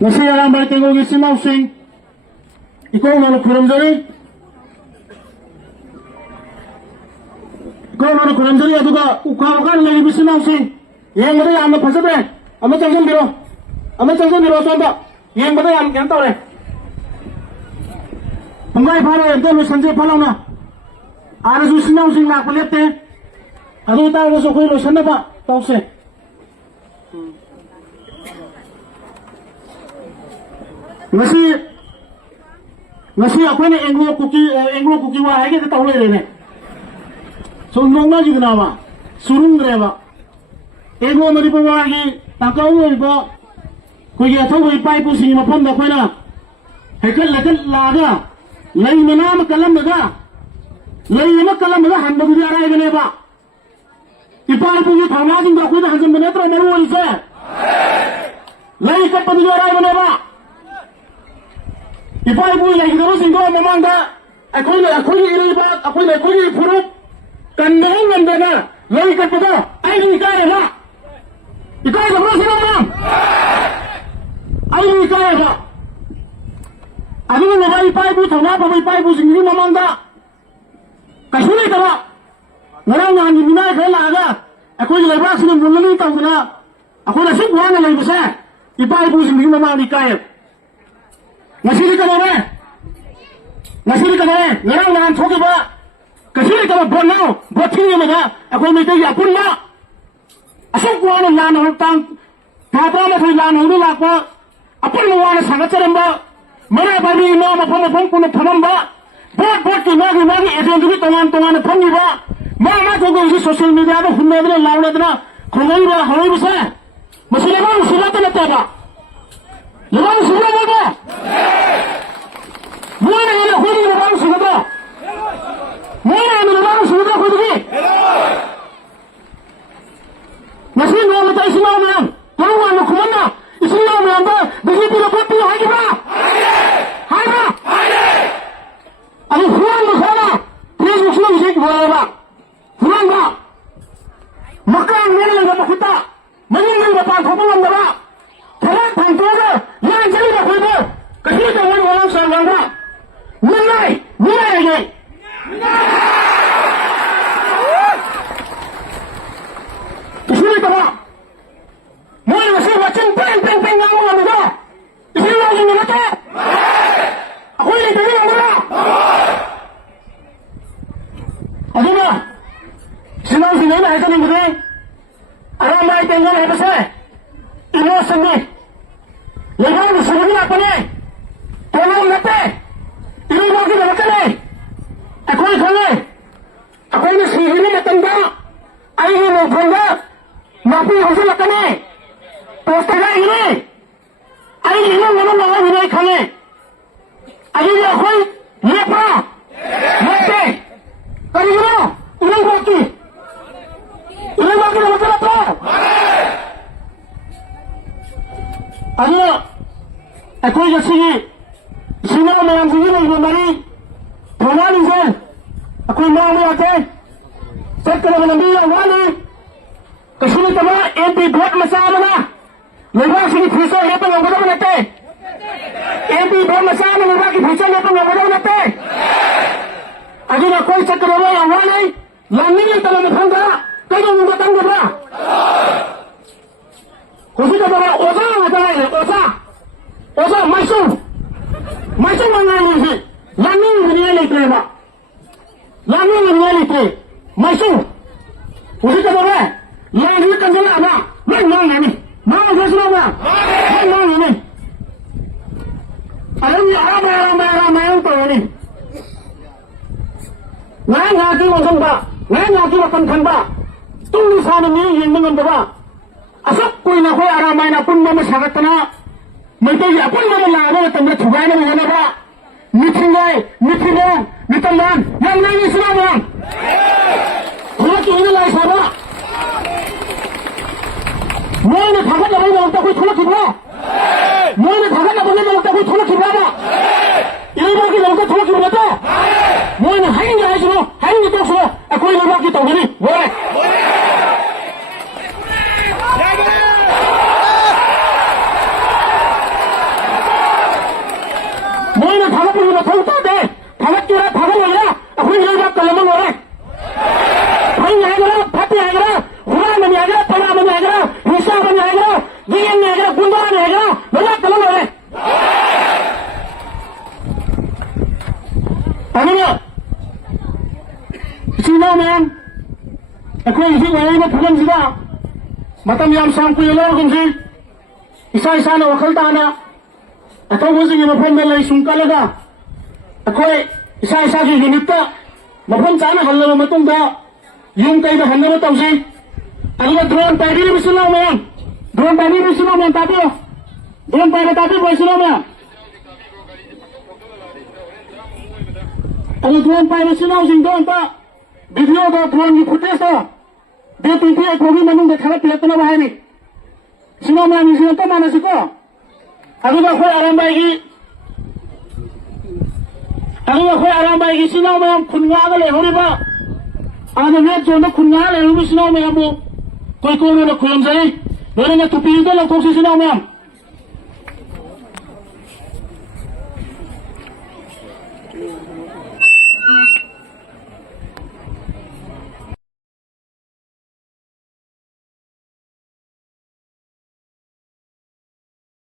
ngasi Arambay Tengogi Simausing ikaw na kuramjari aduga ukawakan lagi Simausing yang bada yamna phasade ama changsan biro sonda yang bada yam kyan tawre Panggai phara ento sanjay phalawna arasu Simausing lakpa lepte adu tawo so khoi lo sanaba tawse ngasi akhone Anglo kuki wa hage ta tawle rene so nongna jigna wa surung reba Anglo mari pa wa gi takaw ri ba ko ya thaw bai pai pu sing ma phom da khoina hekal lakal laga lai manam kalam da han ba guri arai bane ba ipar pu gi thawna jing da khoina hanjam bane tra maru oi se lai ka pa gi arai bane ba Ipa ibu lagi terus ingkau memangga, aku ni iriba, aku ni furuk, kandang kandana, lagi kerja, ayu ikai lah, ikai apa sih nama? Ayu ikai apa? Aku ni lepas ipa ibu thana, apa ipa ibu sendiri memangga, kasih kau, ngarang yang dimana kau laga, aku ni lepas ni bulan ni tahu na, aku nasib bukan lagi besar, ipa ibu sendiri memang ikai. Ngasih ka ba? Ngarang nan thoki ba? Kasih ka ba bonao? Bothi ma ba? Ako mai kai apun ma. Asok wa na lan ho tang. Thapa ma thoi lan ho la ko. Apun ma wa na sanga charam ba. Mara ba ni no ma phom kun thamam ba. Bot ki ma gi ejen du tongan phom ni ba. Ma ko go social media da hunne da lawle da khongai ba hoi ba sa. Masila ba sila ta na ta ba. Lepas sudah apa? Mana yang kau ni lepas sudah? Mana yang lepas sudah kau ni? Masih nak macam Islam yang, kalau orang kumana Islam yang ber, begitu lepas tu hari apa? Hari apa? Aduh, Quran bersama, dia Muslim sih boleh apa? Quran apa? Maka mana yang dapat kita? Mana yang dapat hukuman apa? Kalau tangkap yang jadi dah kau kasih tahu orang seorang dah, mulai lagi. Kasih tahu, mulai masih macam peng ngomong apa dah? Ini lagi ni macam, aku ini tadi mana? Ada mana? Senang sini lah itu ni betul. Aramai tengok apa sah? Innocent ni. Lepas sebenarnya apa ni? Tolong nate. Ini lagi dah makan ni. Aku ini sihir ni tenda. Air ni tenda. Napi hasil makan ni. Poster ini. Air ni mana ini kali. Air ni aku ni apa? Nate. Kali ni. Ini baki dah makan apa? Ayo, aku jadi Sina yang begini kembali, Tuhan Injil, aku mau melihat, saya kena menambil awal ni, kesini cuma MP buat masalah mana, lepas ini pisau lepas yang bodoh nanti, MP buat masalah lepas ini pisau lepas yang bodoh nanti, aja nak kau cek kena awal ni, lani yang telah berhangga, kau yang membatang berapa? Kau sudah bawa oza masuk mana ni? Lami ni ni terima. Masuk. Kau sudah bawa. Yang ni kan jelas apa? Mana ni? Mana sesuatu apa? Mana ni? Ramai yang tu ni. Ngaki makan ba. Tunggu sana ni yang dengan ba. Asap kau nak kau aramai nak pun mama sangat kena. Mereka ya pun mama lalu tembak cukai ni mana ba? Mitingan, yang lain semua. Kalau tu ini lain siapa? Mana thakak nak boleh orang takut thulak kita? Mana thakak nak boleh orang takut thulak kita? Ini bagi orang thulak kita. Mana hari ni semua, hari ni tu semua. Aku ini bagi tahu ni, boleh. Ma'am अखोई इसी वही में फुलन जिदा मतम याम सांग कुछ लोग कुंजी इसा ना वखल ताना अतो मुझे ये मफन में लई सुनका लगा अखोई इसा की यूनिट का मफन चाना हल्ला में मतुंग दा यूं कहीं में हल्ला में तौसी अगले ड्रोन पैडी में सुना मैम ड्रोन पैडी में सुना मैम तापियो ड्रोन पैडी तापियो बोल सुना मैम अगले ड्रोन पैडी सुना उसी ड्रोन पा वीडियो का ड्रोन की फुटेज था दे पीछे एक होगी मनुष्य देखा ना पिलक ना बाहर नहीं सुना मैम इसी तो माना सिको अगले कोई आराम पाएगी अगले कोई आराम पाएगी सुना मैम खुन्ना अगले होने बा आने में जो ना खुन्ना ले रूबी सुना मैम वो कोई ना खुलम जाए मेरे ने टुपी तो लगता है सुना मैम